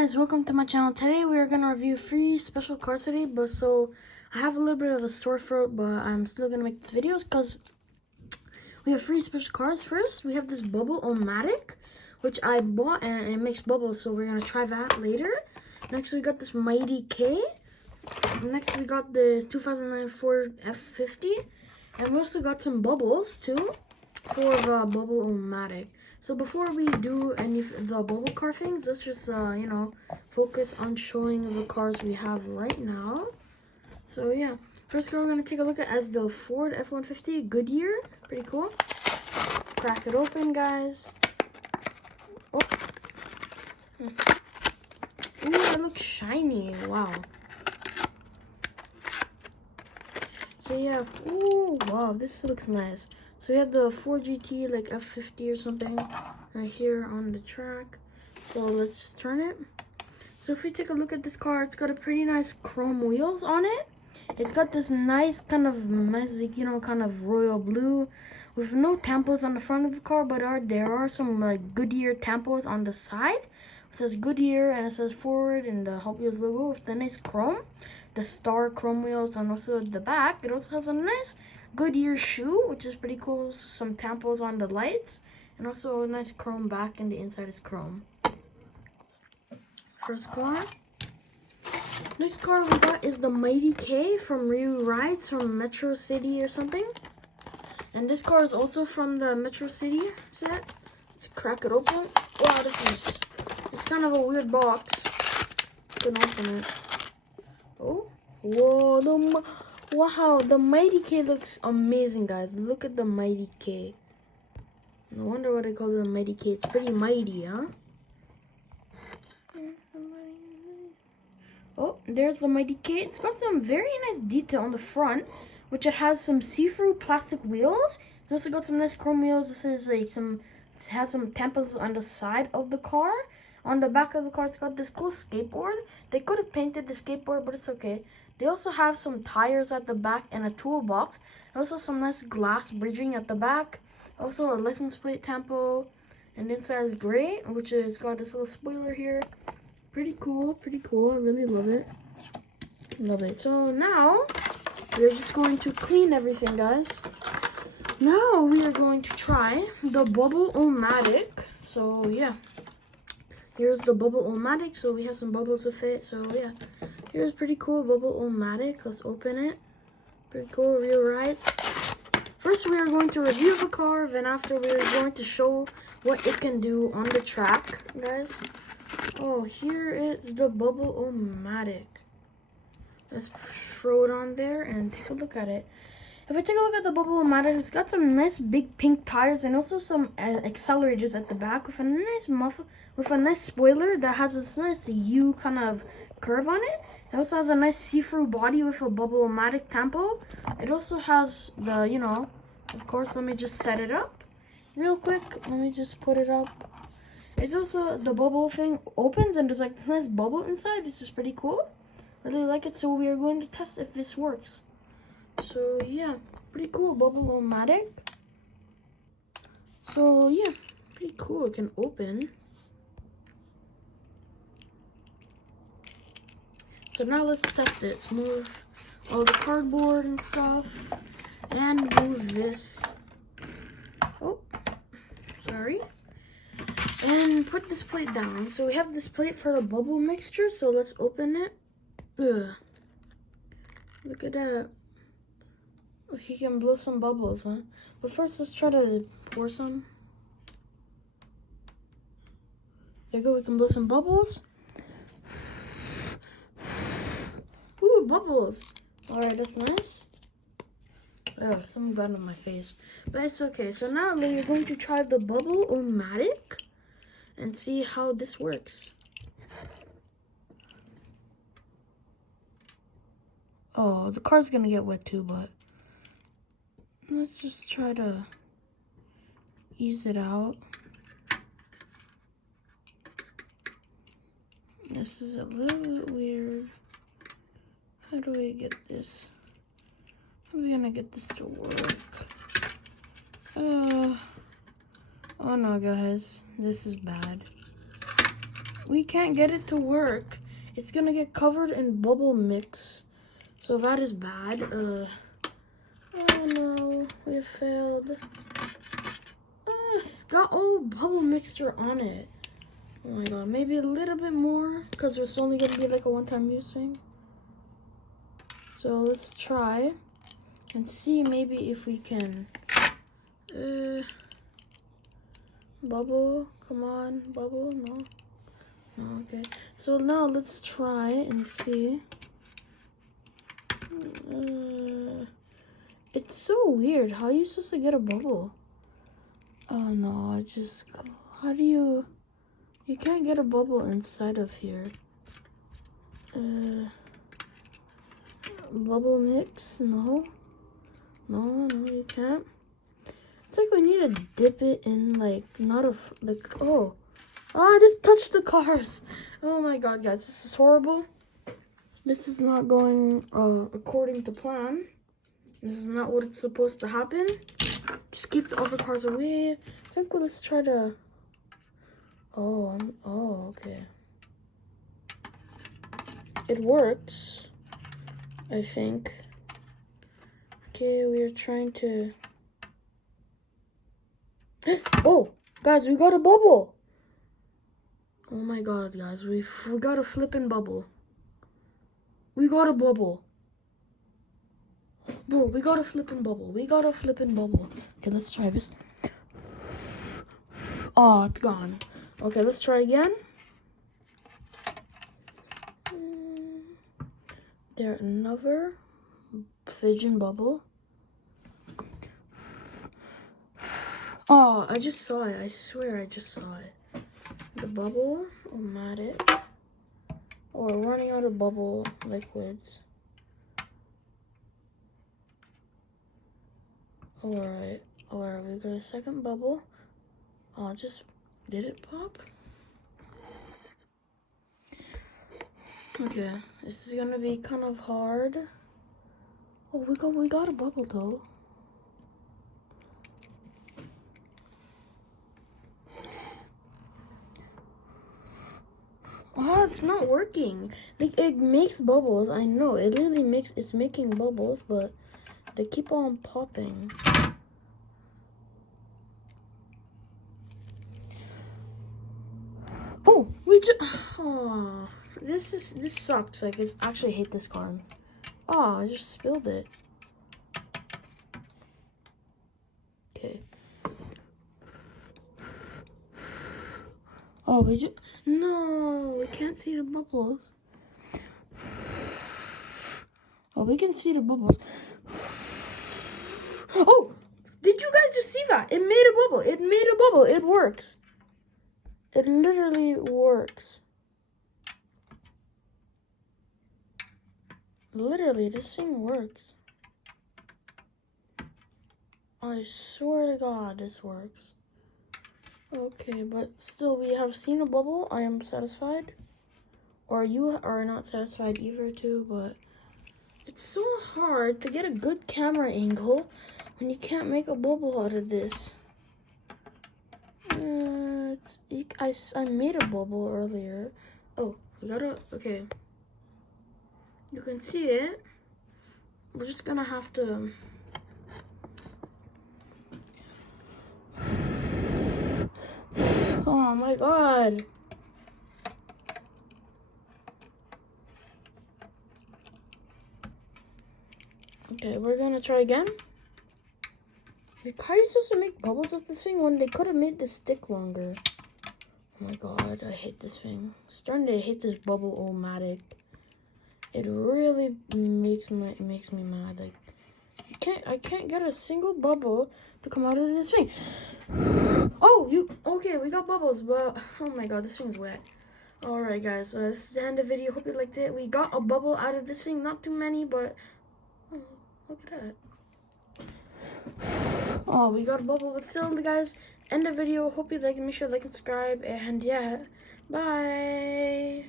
guys, welcome to my channel. Today we are going to review 3 special cards today, I have a little bit of a sore throat, but I'm still going to make the videos because we have 3 special cards. First, we have this bubble on Matic, which I bought and it makes bubbles, so we're going to try that later. Next, we got this Mighty K. Next, we got this 2009 Ford F-150, and we also got some bubbles too for the bubble on Matic. So before we do any of the bubble car things, let's just, focus on showing the cars we have right now. So yeah, first car we're going to take a look at is the Ford F-150 Goodyear. Pretty cool. Crack it open, guys. Oh. Ooh, it looks shiny. Wow. So yeah, ooh, wow, this looks nice. So we have the Ford GT, like F50 or something, right here on the track. So let's turn it. So if we take a look at this car, it's got a pretty nice chrome wheels on it. It's got this nice kind of kind of royal blue with no tampos on the front of the car, but there are some like Goodyear tampos on the side. It says Goodyear and it says Ford and the HotWheels logo with the nice chrome, the star chrome wheels, and also the back. It also has a nice Goodyear shoe, which is pretty cool. Some tampos on the lights, and also a nice chrome back, and the inside is chrome. First car. Next car we got is the Mighty K from Ryu Rides from Metro City or something. And this car is also from the Metro City set. Let's crack it open. Wow, it's kind of a weird box. Let's open it. Oh, whoa, wow, the Mighty K looks amazing, guys. Look at the Mighty K. No wonder why they call it the Mighty K. It's pretty mighty, huh? Oh, there's the Mighty K. It's got some very nice detail on the front, which it has some see-through plastic wheels. It's also got some nice chrome wheels. This is like it has some tampons on the side of the car. On the back of the car, it's got this cool skateboard. They could have painted the skateboard, but it's okay. They also have some tires at the back and a toolbox. Also some nice glass bridging at the back. Also a license plate tampo. And inside is gray, which is got this little spoiler here. Pretty cool, pretty cool. I really love it. Love it. So now, we're just going to clean everything, guys. Now we are going to try the Bubble-O-Matic. So yeah. Here's the Bubble-O-Matic. So we have some bubbles with it. So yeah. Here's pretty cool Bubble-O-Matic. Let's open it. Pretty cool, Real Rides. First, we are going to review the car. Then after, we are going to show what it can do on the track, guys. Oh, here is the Bubble-O-Matic. Let's throw it on there and take a look at it. If I take a look at the Bubble-O-Matic, it's got some nice big pink tires and also some accelerators at the back with a nice with a nice spoiler that has this nice U kind of curve on it. It also has a nice see-through body with a Bubble-O-Matic tampo. It also has the, of course, let me just set it up real quick. Let me just put it up. It's also, the bubble thing opens and there's like this nice bubble inside. This is pretty cool. Really like it. So we are going to test if this works. So yeah, pretty cool Bubble-O-Matic. So yeah, pretty cool. It can open. So now let's test it. Let's move all the cardboard and stuff. And move this. Oh, sorry. And put this plate down. So we have this plate for the bubble mixture. So let's open it. Ugh. Look at that. Oh, he can blow some bubbles, huh? But first, let's try to pour some. There you go. We can blow some bubbles. Ooh, bubbles. Alright, that's nice. Oh, something got on my face. But it's okay. So now we're going to try the Bubble-O-Matic and see how this works. Oh, the car's gonna get wet too, but let's just try to ease it out. This is a little bit weird. How do we get this? How are we gonna get this to work? Oh no, guys, this is bad. we can't get it to work. It's gonna get covered in bubble mix. So that is bad. Oh no, we have failed. It's got all bubble mixture on it. Oh my god, maybe a little bit more because it's only gonna be like a one-time use thing. So let's try and see maybe if we can. Bubble, come on, bubble, no. Okay, so now let's try and see. It's so weird. How are you supposed to get a bubble? Oh no, how do you can't get a bubble inside of here. Bubble mix, no, you can't. It's like we need to dip it in I just touched the cars. Oh my god, guys, this is horrible. This is not going according to plan. This is not what it's supposed to happen. Just keep the other cars away. I think let's try to. Okay. It works, I think. Okay, we're trying to. Oh, guys, we got a bubble. Oh my god, guys, we got a flipping bubble. We got a bubble. Bro, we got a flipping bubble. Okay, let's try this. Oh, it's gone. Okay, let's try again. There, another pigeon bubble. Oh, I just saw it. I swear I just saw it. The bubble, Matic. Oh, we're running out of bubble liquids. Alright, we got a second bubble. Oh, did it pop? Okay, this is gonna be kind of hard. Oh, we got a bubble though. Oh, it's not working. Like, it makes bubbles. I know it literally it's making bubbles, but they keep on popping. Oh, this sucks. Like, I actually hate this car. Oh, I just spilled it. Okay. Oh, no, we can't see the bubbles. Oh, we can see the bubbles. Oh, did you guys just see that? It made a bubble. It works. It literally works. Literally, this thing works. I swear to God, this works. Okay, but still, we have seen a bubble. I am satisfied. Or you are not satisfied either, too, but it's so hard to get a good camera angle when you can't make a bubble out of this. I made a bubble earlier. Oh, okay. You can see it. We're just gonna have to. Oh my god. Okay, we're gonna try again. How are you supposed to make bubbles with this thing when they could have made the stick longer? Oh my god, I hate this thing. I'm starting to hate this bubble-o-matic. It really makes me mad. Like, I can't get a single bubble to come out of this thing. Oh, okay, we got bubbles, but oh my god, this thing's wet. Alright guys, this is the end of the video. Hope you liked it. We got a bubble out of this thing, not too many, but oh, look at that. Oh, we got a bubble, but still, guys, end the video. Hope you liked it. Make sure to like and subscribe, and yeah, bye.